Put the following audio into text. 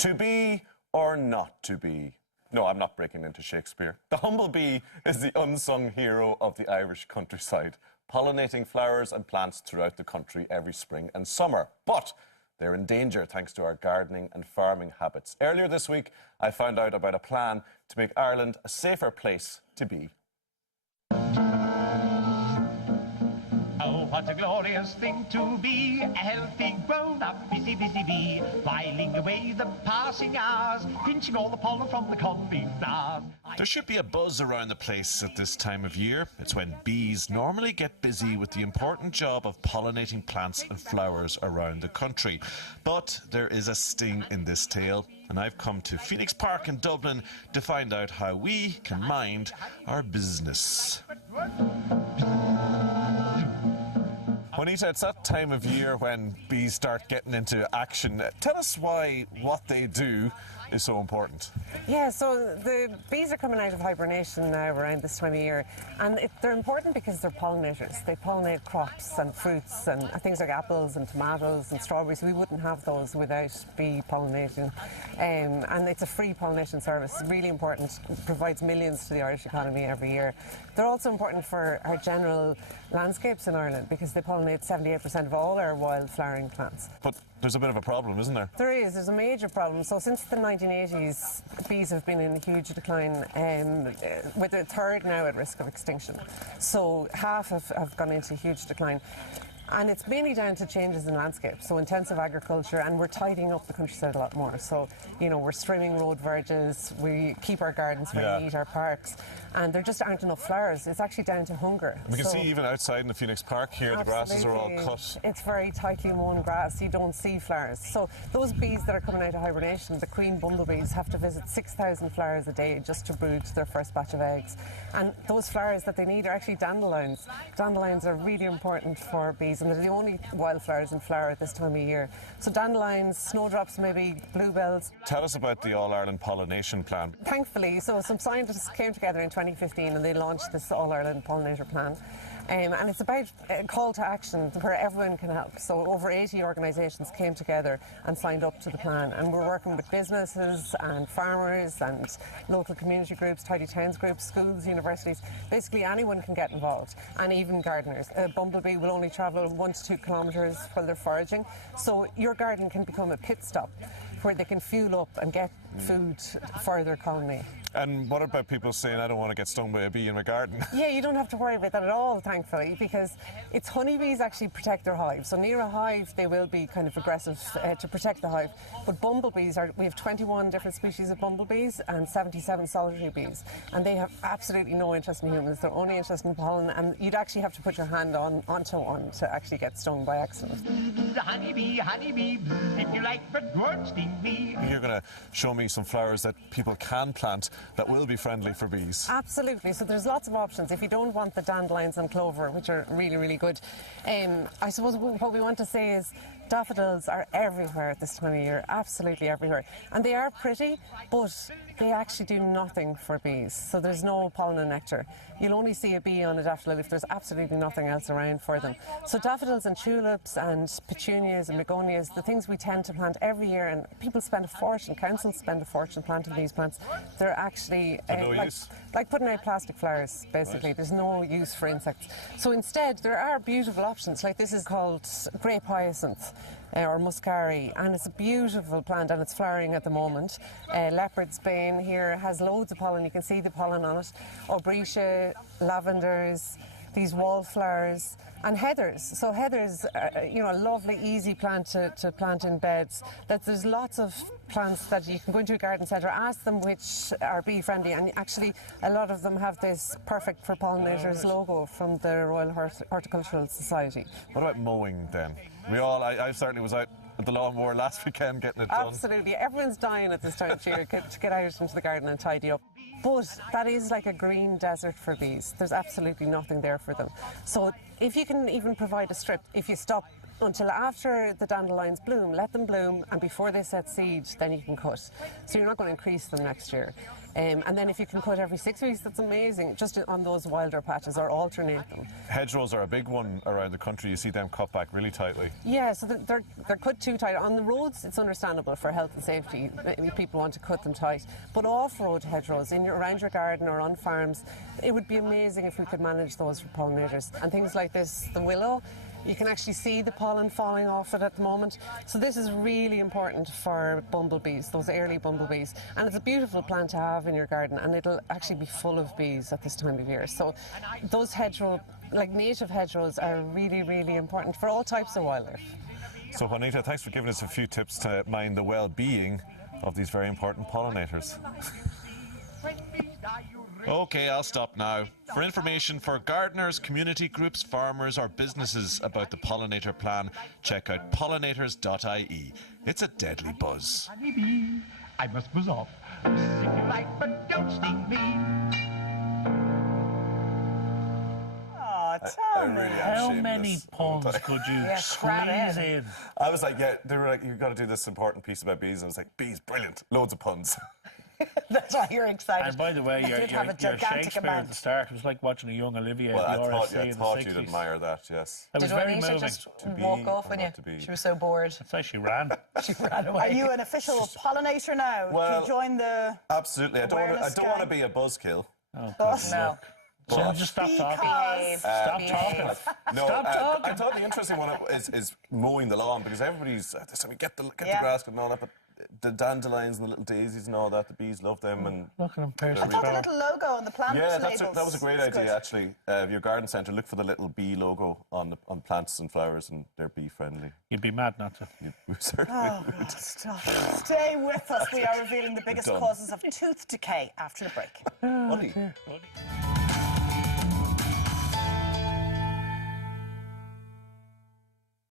To be or not to be? No, I'm not breaking into Shakespeare. The humblebee is the unsung hero of the Irish countryside, pollinating flowers and plants throughout the country every spring and summer. But they're in danger thanks to our gardening and farming habits. Earlier this week, I found out about a plan to make Ireland a safer place to be. Oh, what a glorious thing to be, a healthy, grown-up, busy bee, whiling away the passing hours, pinching all the pollen from the conning flowers. There should be a buzz around the place at this time of year. It's when bees normally get busy with the important job of pollinating plants and flowers around the country. But there is a sting in this tale, and I've come to Phoenix Park in Dublin to find out how we can mind our business. Juanita, it's that time of year when bees start getting into action. Tell us why what they do is so important. Yeah, so the bees are coming out of hibernation now around this time of year, and they're important because they're pollinators. They pollinate crops and fruits and things like apples and tomatoes and strawberries. We wouldn't have those without bee pollination. And it's a free pollination service, really important, provides millions to the Irish economy every year. They're also important for our general landscapes in Ireland because they pollinate 78% of all our wild flowering plants. But there's a bit of a problem, isn't there? There's a major problem. So since the 1980s, bees have been in huge decline, with a third now at risk of extinction. So half have gone into huge decline. And it's mainly down to changes in landscape, so intensive agriculture, and we're tidying up the countryside a lot more. So, you know, we're trimming road verges, we keep our gardens very neat, our parks, and there just aren't enough flowers. It's actually down to hunger. We can see even outside in the Phoenix Park here, the grasses are all cut. It's very tightly mown grass, you don't see flowers. So those bees that are coming out of hibernation, the queen bumblebees, have to visit 6,000 flowers a day just to brood their first batch of eggs. And those flowers that they need are actually dandelions. Dandelions are really important for bees, and they're the only wildflowers in flower at this time of year. So dandelions, snowdrops maybe, bluebells. Tell us about the All-Ireland Pollination Plan. Thankfully, so some scientists came together in 2015 and they launched this All-Ireland Pollinator Plan. And it's about a call to action where everyone can help. So over 80 organisations came together and signed up to the plan. And we're working with businesses and farmers and local community groups, tidy towns groups, schools, universities. Basically anyone can get involved, and even gardeners. A bumblebee will only travel 1 to 2 kilometres while they're foraging. So your garden can become a pit stop where they can fuel up and get food for their colony. And what about people saying, I don't want to get stung by a bee in my garden? Yeah, you don't have to worry about that at all, thankfully, because it's honeybees actually protect their hive. So near a hive, they will be kind of aggressive to protect the hive. But bumblebees, we have 21 different species of bumblebees and 77 solitary bees. And they have absolutely no interest in humans. They're only interested in pollen, and you'd actually have to put your hand onto one to actually get stung by accident. Honeybee, if you like, but don't sting me. You're going to show me some flowers that people can plant that will be friendly for bees. Absolutely. So there's lots of options. If you don't want the dandelions and clover, which are really, really good, I suppose what we want to say is daffodils are everywhere at this time of year, absolutely everywhere. And they are pretty, but they actually do nothing for bees. So there's no pollen and nectar. You'll only see a bee on a daffodil if there's absolutely nothing else around for them. So daffodils and tulips and petunias and begonias, the things we tend to plant every year, and people spend a fortune, councils spend a fortune planting these plants. They're actually like putting out plastic flowers, basically. Right. There's no use for insects. So instead, there are beautiful options. Like this is called grape hyacinth. Or muscari, and it's a beautiful plant and it's flowering at the moment. Leopard's bane here has loads of pollen, you can see the pollen on it. Aubrietia, lavenders, these wallflowers, and heathers. So heathers, you know, a lovely, easy plant to plant in beds. There's lots of plants that you can go into a garden centre, ask them which are bee friendly, and actually a lot of them have this perfect for pollinators logo from the Royal Horticultural Society. What about mowing then? I certainly was out with the lawnmower last weekend getting it done. Absolutely, everyone's dying at this time of year to get out into the garden and tidy up. But that is like a green desert for bees. There's absolutely nothing there for them. So if you can even provide a strip, if you stop until after the dandelions bloom. Let them bloom, and before they set seed, then you can cut. So you're not going to increase them next year. And then if you can cut every 6 weeks, that's amazing, just on those wilder patches, or alternate them. Hedgerows are a big one around the country. You see them cut back really tightly. Yeah, so they're cut too tight. On the roads, it's understandable for health and safety. People want to cut them tight. But off-road hedgerows, around your garden or on farms, it would be amazing if we could manage those for pollinators. And things like this, the willow, you can actually see the pollen falling off it at the moment. So this is really important for bumblebees, those early bumblebees. And it's a beautiful plant to have in your garden, and it'll actually be full of bees at this time of year. So those hedgerow, like native hedgerows, are really, really important for all types of wildlife. So Juanita, thanks for giving us a few tips to mind the well-being of these very important pollinators. OK, I'll stop now. For information for gardeners, community groups, farmers or businesses about the Pollinator Plan, check out pollinators.ie. It's a deadly buzz. Honeybee, I must buzz off. Buzz if you like, but don't sting me. Oh, I Tom. really am How shameless. many puns could you cram squeeze in? I was like, yeah, they were like, you've got to do this important piece about bees. I was like, bees, brilliant. Loads of puns. That's why you're excited. And by the way, I your did have a gigantic Shakespeare amount. at the start, it was like watching a young Olivia Well, at I the thought, RSC I in the thought 60s. you'd admire that, yes. It was Did very Juanita moving. just be walk off or when not to be? she was so bored? That's how she ran. She ran away. Are you an official pollinator now? Well, Do you join the... Absolutely. I don't Awareness want to guy? be a buzzkill. Oh, Boss? God, No. So just stop talking. Because... Stop talking. No, Stop talking. I thought the interesting one is mowing the lawn, because everybody's so we get the Yeah. grass and all that, but the dandelions and the little daisies and all that, the bees love them. And Look at him, piercing I thought the the little logo on the plant yeah, labels. that was a great is idea good. actually. Your garden centre, look for the little bee logo on plants and flowers, and they're bee friendly. You'd be mad not to. We certainly Oh, God, stop. Stay with us. We are revealing the biggest Done. causes of tooth decay after the break. Honey. Dear.